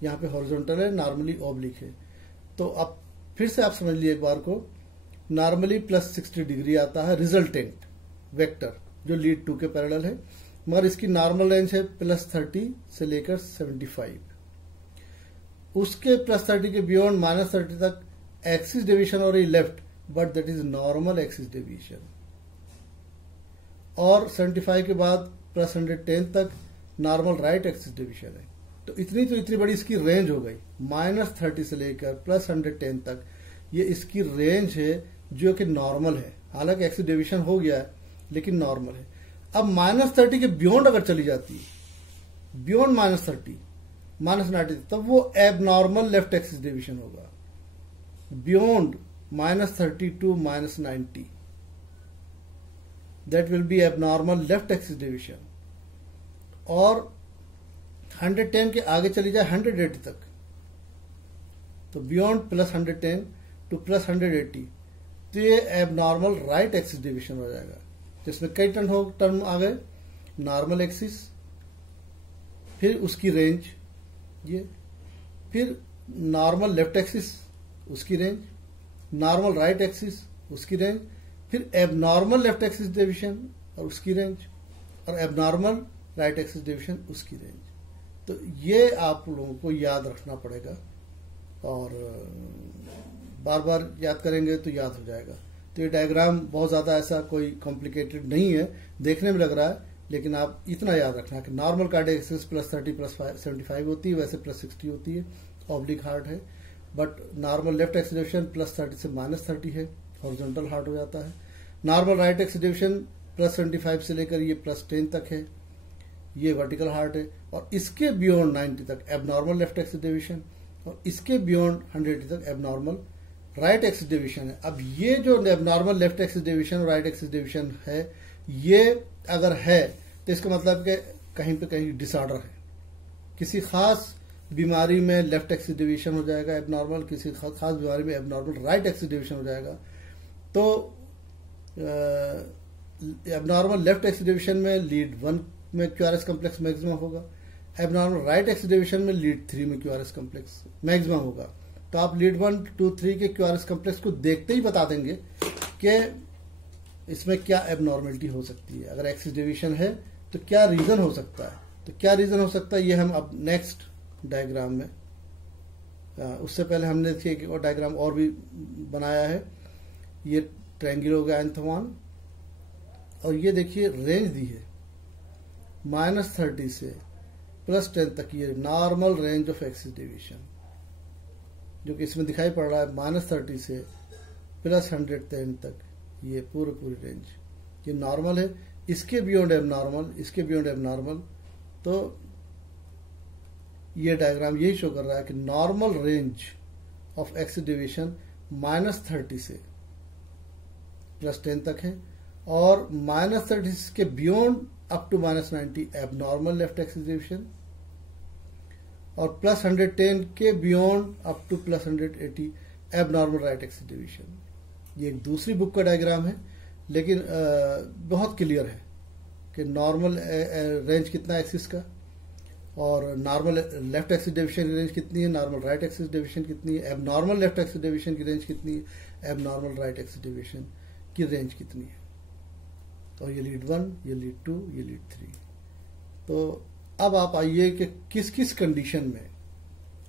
यहाँ पे हॉरिजॉन्टल है, नॉर्मली ऑब्लिक है। तो अब फिर से आप समझ लीजिए एक बार को, नॉर्मली +60 डिग्री आता है रिजल्टेंट वेक्टर जो लीड 2 के पैरेलल है, मगर इसकी नॉर्मल रेंज है +30 से लेकर 75। उसके +30 के बियॉन्ड -30 तक एक्सिस डेविएशन हो रही left, but that is normal axis deviation. और 75 के बाद +110 तक नॉर्मल राइट एक्सिस डेविएशन है। तो इतनी बड़ी इसकी रेंज हो गई, -30 से लेकर +110 तक ये इसकी रेंज है जो कि नॉर्मल है। हालांकि एक्सिस डेविएशन हो गया है लेकिन नॉर्मल है। अब -30 के बियॉन्ड अगर चली जाती है, बियॉन्ड -30 -90, तब वो एबनॉर्मल लेफ्ट एक्सिस डेविएशन होगा। Beyond -30 to -90 that will be abnormal left axis deviation. और 110 के आगे चली जाए 180 तक, तो बियॉन्ड +110 टू +180, तो ये एबनॉर्मल राइट एक्सिस डेविएशन हो जाएगा, जिसमें कई टर्म आ गए। नॉर्मल एक्सिस, फिर उसकी रेंज ये, फिर नॉर्मल लेफ्ट एक्सिस उसकी रेंज, नॉर्मल राइट एक्सिस उसकी रेंज, फिर एबनॉर्मल लेफ्ट एक्सिस डेविएशन और उसकी रेंज, और एबनॉर्मल राइट एक्सिस डेविएशन उसकी रेंज। तो ये आप लोगों को याद रखना पड़ेगा, और बार बार याद करेंगे तो याद हो जाएगा। तो ये डायग्राम बहुत ज्यादा ऐसा कोई कॉम्प्लिकेटेड नहीं है, देखने में लग रहा है, लेकिन आप इतना याद रखना कि नॉर्मल कार्डियक एक्सिस +30 +75 होती है, वैसे +60 होती है, ऑब्लिक हार्ट है। But normal left axis deviation +30 से -30 है, हॉरिजॉन्टल हार्ट हो जाता है। नॉर्मल राइट एक्सिस डेविएशन +75 से लेकर ये +10 तक है, ये वर्टिकल हार्ट है। और इसके बियॉन्ड 90 तक एबनॉर्मल लेफ्ट एक्सिस डेविएशन, और इसके बियॉन्ड 180 तक एबनॉर्मल राइट एक्सिस डेविएशन है। अब ये जो एबनॉर्मल लेफ्ट एक्सिस डेविएशन और राइट एक्सिस डेविएशन है, ये अगर है तो इसका मतलब कि कहीं पे कहीं डिसऑर्डर है। किसी खास बीमारी में लेफ्ट एक्सिस डेविएशन हो जाएगा एबनॉर्मल, किसी खास बीमारी में एबनॉर्मल राइट एक्सिस डेविएशन हो जाएगा। तो एबनॉर्मल लेफ्ट एक्सिस डेविएशन में लीड 1 में क्यूआरएस कॉम्प्लेक्स मैक्सिमम होगा, एबनॉर्मल राइट एक्सिस डेविएशन में लीड 3 में क्यूआरएस कॉम्प्लेक्स मैक्सिमम होगा। तो आप लीड 1, 2, 3 के क्यूआरएस कॉम्प्लेक्स को देखते ही बता देंगे कि इसमें क्या एबनॉर्मलिटी हो सकती है। अगर एक्सिस डेविएशन है तो क्या रीजन हो सकता है, तो क्या रीजन हो सकता है, ये हम अब नेक्स्ट डायग्राम में, उससे पहले हमने देखिए एक और डायग्राम और भी बनाया है। ये ट्रायंगल हो गया nth वन, और ये देखिए रेंज दी है -30 से +10 तक, ये normal range of axis deviation जो कि इसमें दिखाई पड़ रहा है, -30 से +110 तक, ये पूरी रेंज ये नॉर्मल है। इसके बियॉन्ड एबनॉर्मल, इसके बियॉन्ड एबनॉर्मल, तो ये डायग्राम यही शो कर रहा है कि normal range of axis deviation -30 से +10 तक है, और -30 के beyond up to -90 abnormal left axis deviation, और +110 के beyond up to +180 abnormal right axis deviation. ये एक दूसरी बुक का डायग्राम है, लेकिन बहुत क्लियर है कि नॉर्मल रेंज कितना एक्सिस का, और नॉर्मल लेफ्ट एक्सिस डेविएशन की रेंज कितनी है, नॉर्मल राइट एक्सिस डेविएशन कितनी है, एबनॉर्मल लेफ्ट एक्सिस डेविएशन की रेंज कितनी है, एबनॉर्मल राइट एक्सिस डेविएशन की रेंज कितनी है। और ये लीड 1, ये लीड 2, ये लीड 3। तो अब आप आइए कि किस किस कंडीशन में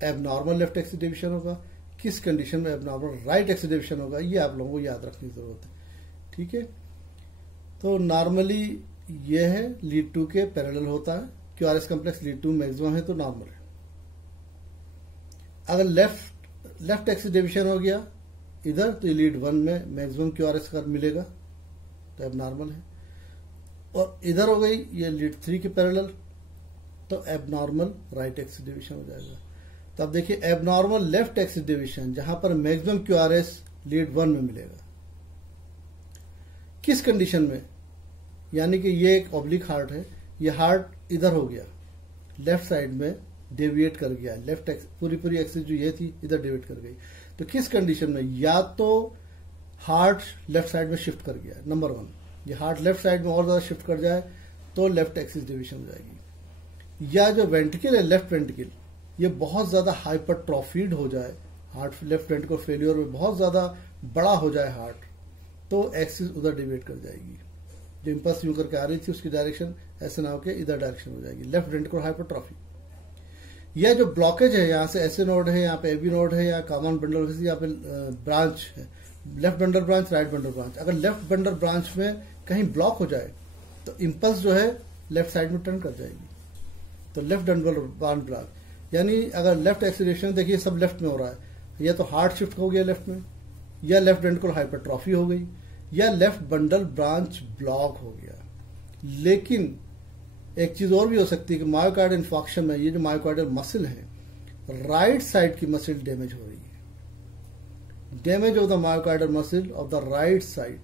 एबनॉर्मल लेफ्ट एक्सिस डेविएशन होगा, किस कंडीशन में एबनॉर्मल राइट एक्सिस डेविएशन होगा, ये आप लोगों को याद रखने की जरूरत है। ठीक है, तो नॉर्मली ये है लीड 2 के पैरेलल होता है, क्यूआरएस कॉम्प्लेक्स लीड 2 मैक्सिमम है तो नॉर्मल है। अगर लेफ्ट एक्सिस डेविएशन हो गया इधर, तो लीड 1 में मैक्सिमम क्यूआरएस का मिलेगा, तो एबनॉर्मल है। और इधर हो गई ये लीड 3 के पैरेलल, तो एबनॉर्मल राइट एक्सिस डेविएशन हो जाएगा। तो अब देखिए एबनॉर्मल लेफ्ट एक्सिस डेविएशन जहां पर मैक्सिमम क्यूआरएस लीड 1 में मिलेगा, किस कंडीशन में, यानी कि ये एक ऑब्लिक हार्ट है, ये हार्ट इधर हो गया, लेफ्ट साइड में डेविएट कर गया, लेफ्ट पूरी एक्सिस जो ये थी इधर डेविएट कर गई। तो किस कंडीशन में, या तो हार्ट लेफ्ट साइड में शिफ्ट कर गया, नंबर 1, ये हार्ट लेफ्ट साइड में और ज्यादा शिफ्ट कर जाए तो लेफ्ट एक्सिस डेविएशन हो जाएगी, या जो वेंट्रिकल है लेफ्ट वेंट्रिकल ये बहुत ज्यादा हाइपरट्रॉफीड हो जाए, हार्ट लेफ्ट वेंट्रिकल फेलियर में बहुत ज्यादा बड़ा हो जाए हार्ट, तो एक्सिस उधर डेविएट कर जाएगी। जो इंपल्स यूं करके आ रही थी उसकी डायरेक्शन ऐसे ना होकर इधर डायरेक्शन हो जाएगी, लेफ्ट वेंट्रिकल हाइपरट्रॉफी। यह जो ब्लॉकेज है, यहाँ से एसए नोड है, यहाँ पे एबी नोड है, या कॉमन बंडल, यहाँ पे ब्रांच है, left bundle branch, right bundle branch. अगर लेफ्ट बंडल ब्रांच में कहीं ब्लॉक हो जाए तो इंपल्स जो है लेफ्ट साइड में टर्न कर जाएगी, तो लेफ्ट बंडल ब्रांच, यानी अगर लेफ्ट एक्सीलरेशन देखिए सब लेफ्ट में हो रहा है, या तो हार्ट शिफ्ट हो गया लेफ्ट में, या लेफ्ट वेंट्रिकल हाइपरट्रॉफी हो गई, या लेफ्ट बंडल ब्रांच ब्लॉक हो गया। लेकिन एक चीज और भी हो सकती है कि मायोकार्डियल इन्फॉक्शन में ये जो मायोकार्डियल मसल है, राइट साइड की मसल डैमेज हो रही है, damage of the myocardial muscle of the right side.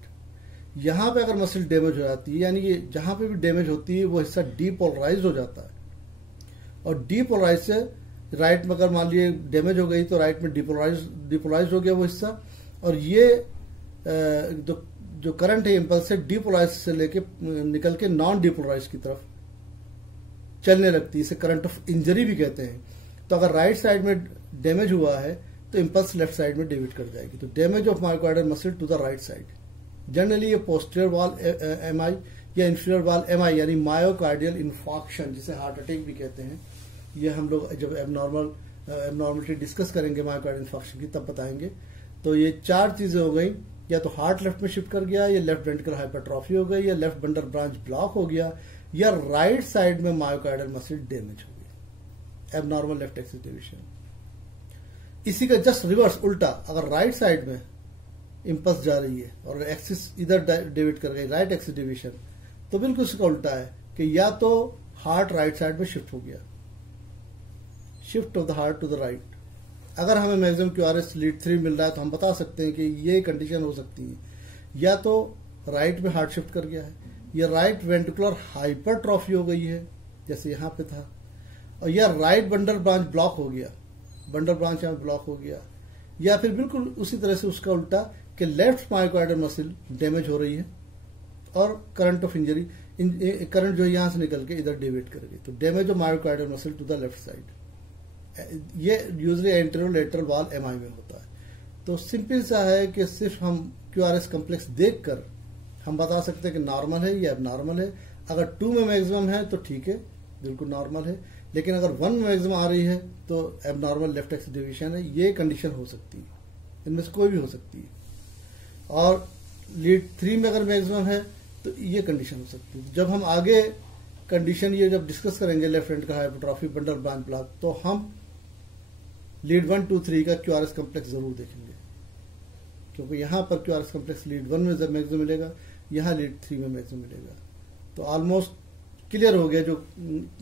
यहां पे अगर मसल डैमेज हो जाती है, यानी कि जहां पे भी डैमेज होती है वो हिस्सा डीपोलराइज हो जाता है, और डीपोलराइज से राइट में अगर मान लीजिए डैमेज हो गई तो राइट में डीपोलराइज हो गया वो हिस्सा, और ये जो करंट है इंपल्स से डीपोलराइज से लेके निकल के नॉन डीपोलराइज की तरफ चलने लगती है, इसे करंट ऑफ इंजरी भी कहते हैं। तो अगर राइट साइड में डैमेज हुआ है तो इंपल्स लेफ्ट साइड में डेविएट कर जाएगी, तो damage of myocardial muscle to the right side. Generally ये पोस्टीरियर वॉल एमआई या इंफीरियर वॉल एमआई यानी मायोकार्डियल इन्फॉक्शन, जिसे हार्ट अटैक भी कहते हैं, ये हम लोग जब एबनॉर्मलिटी डिस्कस करेंगे मायोकार्डियल इन्फॉक्शन की तब बताएंगे। तो ये 4 चीजें हो गई, या तो हार्ट लेफ्ट में शिफ्ट कर गया, या लेफ्ट वेंट्रिकल हाइपरट्रॉफी हो गई, या लेफ्ट बंडल ब्रांच ब्लॉक हो गया, या राइट साइड में मायोकार्डियल मसल डैमेज हो गई, एबनॉर्मल लेफ्ट एक्सिस डेविएशन। इसी का जस्ट रिवर्स उल्टा, अगर राइट साइड में इंपल्स जा रही है और एक्सिस इधर डेविएट कर गई, राइट एक्सिस डेविएशन, तो बिल्कुल इसका उल्टा है कि या तो हार्ट राइट साइड में शिफ्ट हो गया, shift of the heart to the right. अगर हमें मैक्सिमम क्यूआरएस लीड 3 मिल रहा है तो हम बता सकते हैं कि ये कंडीशन हो सकती है, या तो राइट में हार्ट शिफ्ट कर गया है, या राइट वेंट्रिकुलर हाइपरट्रॉफी हो गई है जैसे यहां पे था, और या राइट बंडल ब्रांच ब्लॉक हो गया, बंडल ब्रांच यहां ब्लॉक हो गया, या फिर बिल्कुल उसी तरह से उसका उल्टा कि लेफ्ट मायोकार्डियल मसल डैमेज हो रही है और करंट ऑफ इंजरी, करंट जो यहां से निकल के इधर डेविएट कर गई, तो damage of myocardial muscle to the left side. ये यूजुअली एंटेरोलेटरल वॉल एमआई में होता है। तो सिंपल सा है कि सिर्फ हम क्यूआरएस कॉम्प्लेक्स देखकर हम बता सकते हैं कि नॉर्मल है या एबनॉर्मल है। अगर 2 में मैक्सिमम है तो ठीक है, बिल्कुल नॉर्मल है। लेकिन अगर 1 में मैक्सिमम आ रही है तो एबनॉर्मल लेफ्ट एक्सिस डेविएशन है। ये कंडीशन हो सकती है, इनमें से कोई भी हो सकती है। और लीड 3 में अगर मैक्सिमम है तो ये कंडीशन हो सकती है। जब हम आगे कंडीशन ये जब डिस्कस करेंगे left ventricle hypertrophy bundle branch block, तो हम लीड 1, 2, 3 का क्यूआरएस कॉम्प्लेक्स जरूर देखेंगे, क्योंकि यहां पर क्यूआरएस कॉम्प्लेक्स लीड 1 में जब मैक्सिमम मिलेगा, यहां लीड 3 में मैक्सिमम मिलेगा। तो ऑलमोस्ट क्लियर हो गया जो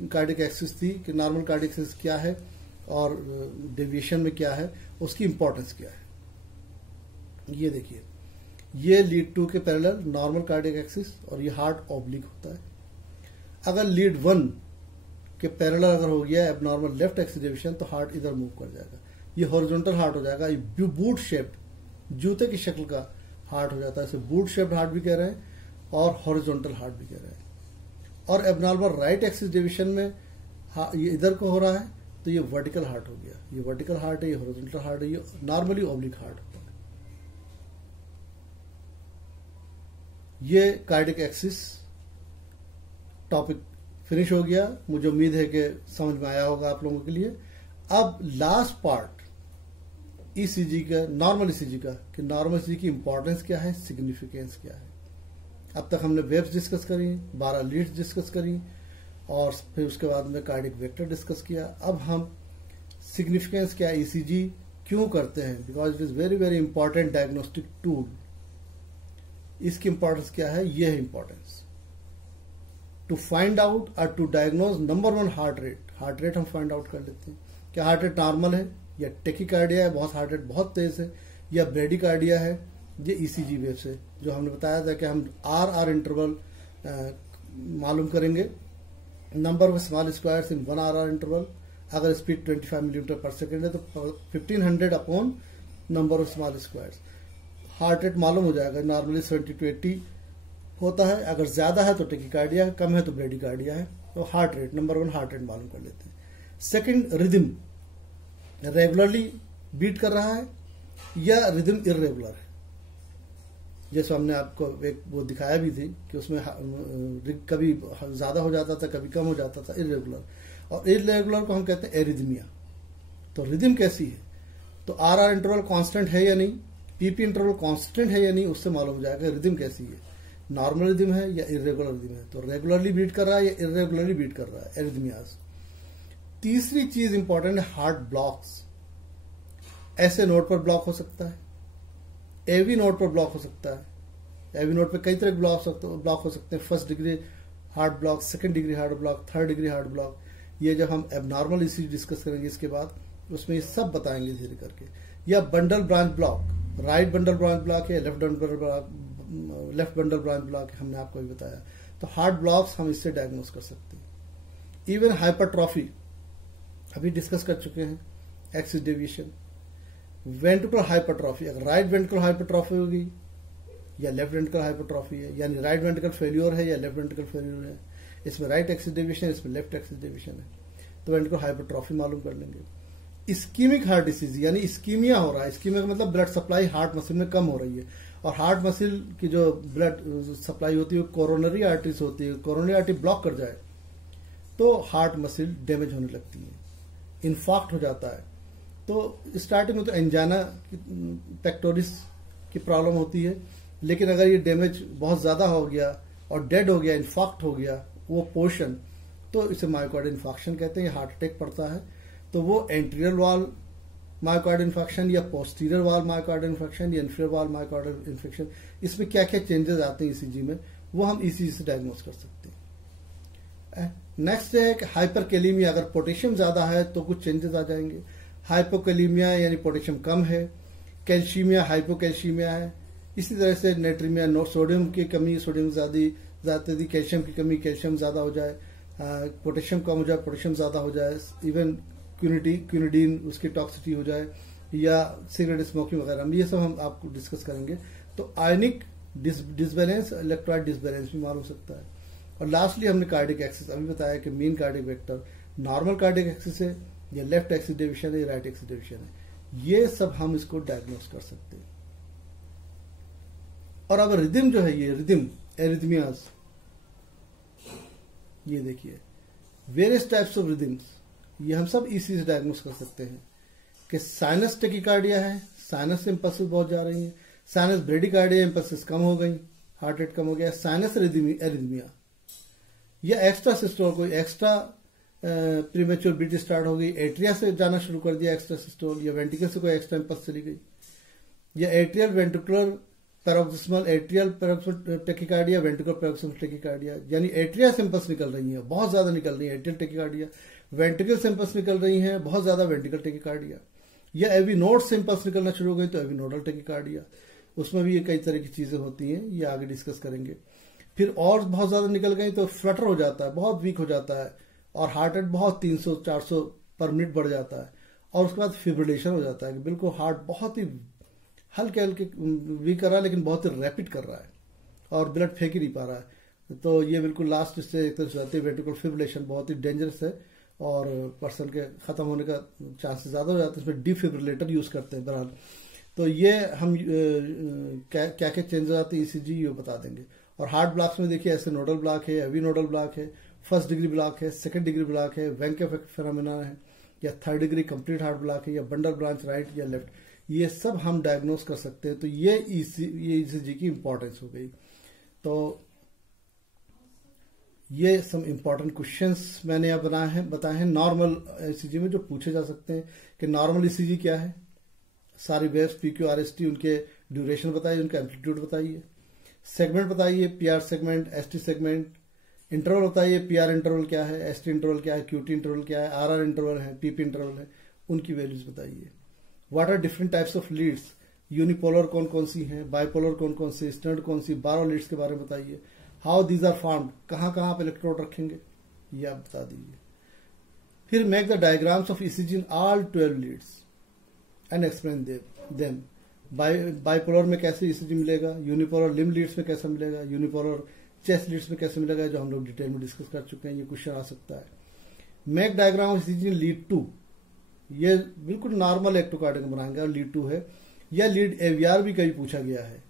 कार्डियक एक्सिस थी कि नॉर्मल कार्डियक एक्सिस क्या है और डेविएशन में क्या है, उसकी इंपॉर्टेंस क्या है। ये देखिए, ये लीड 2 के पैरेलल नॉर्मल कार्डियक एक्सिस और ये हार्ट ऑब्लिक होता है। अगर लीड 1 के पैरेलल अगर हो गया एबनॉर्मल लेफ्ट एक्सिस डेविएशन तो हार्ट इधर मूव कर जाएगा, ये हॉरिजॉन्टल हार्ट हो जाएगा। ये बूट शेप्ड, जूते की शक्ल का हार्ट हो जाता है, इसे बूट शेप्ड हार्ट भी कह रहे हैं और हॉरिजॉन्टल हार्ट भी कह रहे हैं। और एबनॉर्मल राइट एक्सिस डिवीजन में ये इधर को हो रहा है तो ये वर्टिकल हार्ट हो गया। ये वर्टिकल हार्ट है, ये हॉरिजॉन्टल हार्ट है, ये नॉर्मली ऑब्लिक हार्ट होता है। ये कार्डियक एक्सिस टॉपिक फिनिश हो गया। मुझे उम्मीद है कि समझ में आया होगा आप लोगों के लिए। अब लास्ट पार्ट ईसीजी का, नॉर्मल ईसीजी का, कि नॉर्मल ईसीजी की इंपॉर्टेंस क्या है, सिग्निफिकेंस क्या है। अब तक हमने वेव्स डिस्कस करी, 12 लीड्स डिस्कस करी और फिर उसके बाद में कार्डियक वेक्टर डिस्कस किया। अब हम सिग्निफिकेंस क्या है, ईसीजी क्यों करते हैं, because it is very very important diagnostic tool. इसकी इंपॉर्टेंस क्या है, ये है इंपॉर्टेंस टू फाइंड आउट और to diagnose number 1 heart rate. Heart rate हम फाइंड आउट कर लेते हैं, क्या हार्ट रेट नॉर्मल है या टेकिकार्डिया है, बहुत हार्ट रेट बहुत तेज है, या ब्रेडिकार्डिया है। ये ईसीजी वेव से जो हमने बताया था कि हम आर इंटरवल मालूम करेंगे, number of small squares in 1 R interval. अगर स्पीड 25 मिलीमीटर पर सेकेंड है तो 1500 upon number of small squares heart rate मालूम हो जाएगा। नॉर्मली 70 to 80 होता है, अगर ज्यादा है तो टेकिकार्डिया, कम है तो ब्रेडिकार्डिया है। तो heart rate, number 1 heart rate मालूम कर लेते हैं। सेकंड, रिदम, रेगुलरली बीट कर रहा है या रिदम इर्रेगुलर है। जैसे हमने आपको एक वो दिखाया भी थी कि उसमें कभी ज्यादा हो जाता था, कभी कम हो जाता था, इर्रेगुलर। और इर्रेगुलर को हम कहते हैं एरिथमिया। तो रिदम कैसी है, तो आर इंटरवल कांस्टेंट है या नहीं, पीपी इंटरवल कांस्टेंट है या नहीं, उससे मालूम हो जाएगा रिदम कैसी है, नॉर्मल रिदम है या इर्रेगुलर रिदम है। तो रेगुलरली बीट कर रहा है या इर्रेगुलरली बीट कर रहा है, एरिथमियाज। तीसरी चीज इंपॉर्टेंट है हार्ट ब्लॉक्स। ऐसे नोड पर ब्लॉक हो सकता है, एवी नोड पर ब्लॉक हो सकता है। एवी नोड पे कई तरह के ब्लॉक हो सकते हैं, first degree heart block, second degree heart block, third degree heart block. ये जब हम एबनॉर्मल ईसीजी डिस्कस करेंगे इसके बाद, उसमें ये सब बताएंगे धीरे करके। या bundle branch block, right bundle branch block है, लेफ्ट बंडल ब्रांच ब्लॉक है, हमने आपको भी बताया। तो हार्ट ब्लॉक्स हम इससे डायग्नोस कर सकते हैं। इवन हाइपरट्रॉफी अभी डिस्कस कर चुके हैं, एक्सिस डेविएशन। वेंट्रिकुलर हाइपरट्रॉफी, अगर राइट वेंट्रिकुलर हाइपरट्रॉफी होगी या लेफ्ट वेंट्रिकुलर हाइपरट्रॉफी है, यानी राइट वेंट्रिकल फेल्योर है या लेफ्ट वेंट्रिकल फेल्योर है, इसमें राइट एक्सिस डेविएशन है, इसमें लेफ्ट एक्सिस डेविएशन है, तो वेंट्रिकुलर हाइपरट्रॉफी मालूम कर लेंगे। इस्कीमिक हार्ट डिसीज, यानी इस्कीमिया हो रहा है, इस्कीमिया का मतलब ब्लड सप्लाई हार्ट मसल में कम हो रही है, और हार्ट मसल की जो ब्लड सप्लाई होती है कोरोनरी आर्टरीज होती है, कोरोनरी आर्टरी ब्लॉक कर जाए तो हार्ट मसल डैमेज होने लगती है, इन्फार्क्ट हो जाता है। तो स्टार्टिंग में तो एंजाइना पेक्टोरिस की प्रॉब्लम होती है, लेकिन अगर ये डैमेज बहुत ज्यादा हो गया और डेड हो गया, इन्फार्क्ट हो गया वो पोर्शन, तो इसे मायोकार्डियल इन्फार्क्शन कहते हैं, हार्ट अटैक पड़ता है। तो वो एंटीरियर वॉल मायोकार्डियल इन्फेक्शन या पोस्टीरियर वॉल मायोकार्डियल इन्फेक्शन या इंफीरियर वॉल मायोकार्डियल इन्फेक्शन, इसमें क्या क्या चेंजेस आते हैं ईसीजी में, वो हम ईसीजी से डायग्नोस कर सकते हैं। नेक्स्ट है कि हाइपरकैलीमिया, अगर पोटेशियम ज्यादा है तो कुछ चेंजेस आ जाएंगे। हाइपोकैलीमिया यानी पोटेशियम कम है। कैल्शियमिया, हाइपोकैल्शियमिया है। इसी तरह से नेट्रीमिया, सोडियम की कमी, सोडियम ज्यादा थी, कैल्शियम की कमी, कैल्शियम ज्यादा हो जाए, पोटेशियम कम हो जाए, पोटेशियम ज्यादा हो जाए, इवन क्यूनिडीन उसकी टॉक्सिटी हो जाए, या सिगरेट स्मोकिंग वगैरह में, ये सब हम आपको डिस्कस करेंगे। तो आयनिक डिसबैलेंस, इलेक्ट्रोलाइट डिसबैलेंस भी मालूम हो सकता है। और लास्टली हमने कार्डियक एक्सिस अभी बताया कि mean cardiac vector normal cardiac axis है या लेफ्ट एक्सिस डेविएशन है या राइट एक्सिस डेविएशन है, ये सब हम इसको डायग्नोस कर सकते हैं। और अब रिदम जो है, ये रिदम एरिथमियाज, ये देखिए वेरियस टाइप्स ऑफ रिदम्स, ये हम सब ईसीजी से डायग्नोस कर सकते हैं कि साइनस टेकिकार्डिया है, साइनस से इंपल्सिस बहुत जा रही है, साइनस ब्रेडिकार्डिया, इंपल्सिस कम हो गई, हार्ट रेट कम हो गया, साइनस एरिथमिया या एक्स्ट्रा सिस्टोल, कोई एक्स्ट्रा प्रीमेच्योर बीट स्टार्ट हो गई, एट्रिया से जाना शुरू कर दिया एक्स्ट्रा सिस्टोल, या वेंटिकल से कोई एक्स्ट्रा इंपल्स चली गई, या atrial ventricular paroxysmal, atrial paroxysmal tachycardia, ventricular paroxysmal tachycardia, यानी एट्रिया से इंपल्स निकल रही है, बहुत ज्यादा निकल रही है एट्रियल टेकिकार्डिया, वेंट्रिकल से इंपल्स निकल रही है बहुत ज्यादा, वेंट्रिकल टेकिकार्डिया, या एविनोड से इंपल्स निकलना शुरू हो गई तो एविनोडल टेकिकार्डिया। उसमें भी ये कई तरह की चीजें होती हैं, ये आगे डिस्कस करेंगे। फिर और बहुत ज्यादा निकल गई तो फ्लटर हो जाता है, बहुत वीक हो जाता है, और हार्ट रेट बहुत 300-400 पर मिनट बढ़ जाता है, और उसके बाद फिब्रिलेशन हो जाता है कि बिल्कुल हार्ट बहुत ही हल्के हल्के वीक कर रहा है लेकिन बहुत ही रैपिड कर रहा है और ब्लड फेंक ही नहीं पा रहा है। तो ये बिल्कुल लास्ट स्टेज एक तरह से जाती है, वेंट्रिकुलर फिब्रिलेशन बहुत ही डेंजरस है और पर्सन के खत्म होने का चांसेस ज्यादा हो जाते हैं। इसमें डिफिब्रिलेटर यूज करते हैं। बहरहाल तो ये हम क्या क्या चेंज हो जाती है ईसीजी ये बता देंगे। और हार्ट ब्लॉक्स में देखिए ऐसे नोडल ब्लॉक है, हेवी नोडल ब्लॉक है, फर्स्ट डिग्री ब्लॉक है, सेकंड डिग्री ब्लॉक है, वेंके फेनोमेना है, या third degree complete heart block है, या बंडल ब्रांच राइट या लेफ्ट, ये सब हम डायग्नोस कर सकते हैं। तो ये ईसीजी की इंपॉर्टेंस हो गई। तो ये सब इंपॉर्टेंट क्वेश्चंस मैंने यहाँ बताए हैं नॉर्मल ईसीजी में जो पूछे जा सकते हैं कि नॉर्मल ईसीजी क्या है, सारी वेव्स पीक्यू आरएसटी, उनके ड्यूरेशन बताइए, उनका एम्पलीट्यूड बताइए, सेगमेंट बताइए, PR segment, ST segment, interval बताइए, पीआर इंटरवल क्या है, एसटी इंटरवल क्या है, क्यूटी इंटरवल क्या है, आरआर इंटरवल है, पीपी इंटरवल है, उनकी वैल्यूज बताइए। What are different types of leads, unipolar कौन कौन सी हैं, बाइपोलर कौन कौन सी, स्टैंडर्ड कौन सी, 12 लीड्स के बारे में बताइए। हाउ दीज आर फॉर्म्ड, कहाँ कहाँ आप इलेक्ट्रोड रखेंगे ये आप बता दीजिए। फिर make the diagrams of ECG in all 12 Leeds and explain them. Bipolar में कैसे ईसीजी मिलेगा, यूनिपोलर लिम्ब लीड्स में कैसे मिलेगा, यूनिपोलर चेस्ट लीड्स में कैसे मिलेगा, जो हम लोग डिटेल में डिस्कस कर चुके हैं, ये क्वेश्चन आ सकता है। Make diagram of ECG in lead 2, ये बिल्कुल नॉर्मल इलेक्ट्रोकार्डियम बनाएंगे और लीड 2 है, या लीड एवीआर भी कभी पूछा गया है।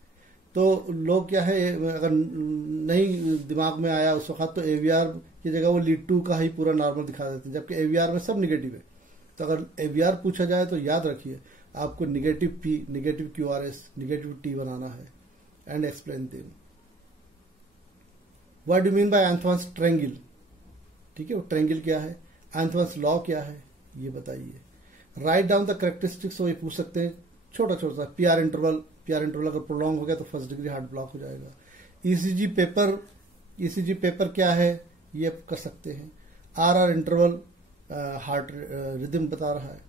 तो लोग क्या है, अगर नहीं दिमाग में आया उस वक्त तो एवीआर की जगह वो लीड 2 का ही पूरा नॉर्मल दिखा देते हैं, जबकि एवीआर में सब निगेटिव है। तो अगर एवीआर पूछा जाए तो याद रखिए आपको negative P, negative QRS, negative T बनाना है and explain them. What do mean by Einthoven's triangle, ठीक है, वो ट्रायंगल क्या है, एंथवान्स लॉ क्या है ये बताइए। राइट डाउन द कैरेक्टरिस्टिक्स, वो ये पूछ सकते हैं छोटा छोटा। पीआर इंटरवल अगर प्रोलॉन्ग हो गया तो फर्स्ट डिग्री हार्ट ब्लॉक हो जाएगा। ईसीजी पेपर क्या है ये कर सकते हैं। आरआर इंटरवल हार्ट रिदम बता रहा है।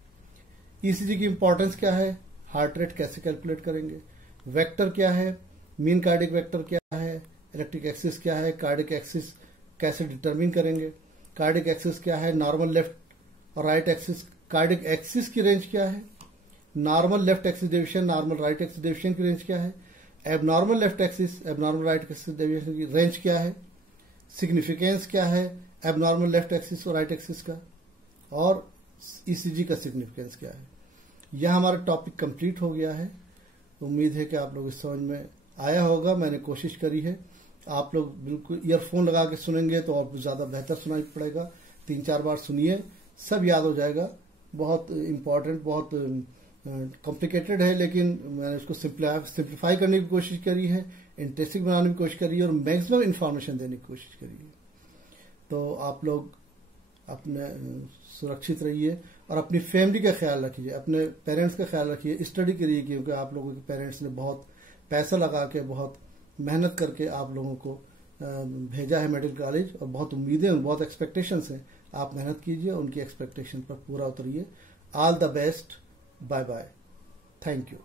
ईसीजी की इंपॉर्टेंस क्या है, हार्ट रेट कैसे कैलकुलेट करेंगे, वेक्टर क्या है, मीन कार्डिक वेक्टर क्या है, इलेक्ट्रिक एक्सिस क्या है, कार्डिक एक्सिस कैसे डिटरमिन करेंगे, कार्डिक एक्सिस क्या है, नॉर्मल लेफ्ट और राइट एक्सिस, कार्डिक एक्सिस की रेंज क्या है, normal left axis deviation, normal right axis deviation की रेंज क्या है, abnormal left axis, abnormal right axis deviation की रेंज क्या है, सिग्निफिकेंस क्या है एबनॉर्मल लेफ्ट एक्सिस और राइट एक्सिस का, और ईसीजी का सिग्निफिकेंस क्या है। यह हमारा टॉपिक कंप्लीट हो गया है। उम्मीद है कि आप लोग इस समझ में आया होगा। मैंने कोशिश करी है। आप लोग बिल्कुल ईयरफोन लगा के सुनेंगे तो और ज्यादा बेहतर सुनाई पड़ेगा। 3-4 बार सुनिए, सब याद हो जाएगा। बहुत इम्पोर्टेंट, बहुत कॉम्प्लिकेटेड है, लेकिन मैंने उसको सिंप्लीफाई करने की कोशिश करी है, इंटरेस्टिंग बनाने की कोशिश करी है और मैक्सिमम इन्फॉर्मेशन देने की कोशिश करी है। तो आप लोग अपने सुरक्षित रहिए और अपनी फैमिली का ख्याल रखिए, अपने पेरेंट्स का ख्याल रखिए, स्टडी करिए, क्योंकि आप लोगों के पेरेंट्स ने बहुत पैसा लगा के, बहुत मेहनत करके आप लोगों को भेजा है मेडिकल कॉलेज, और बहुत उम्मीदें, बहुत एक्सपेक्टेशंस हैं। आप मेहनत कीजिए, उनकी एक्सपेक्टेशन पर पूरा उतरिए। All the best, bye bye, thank you.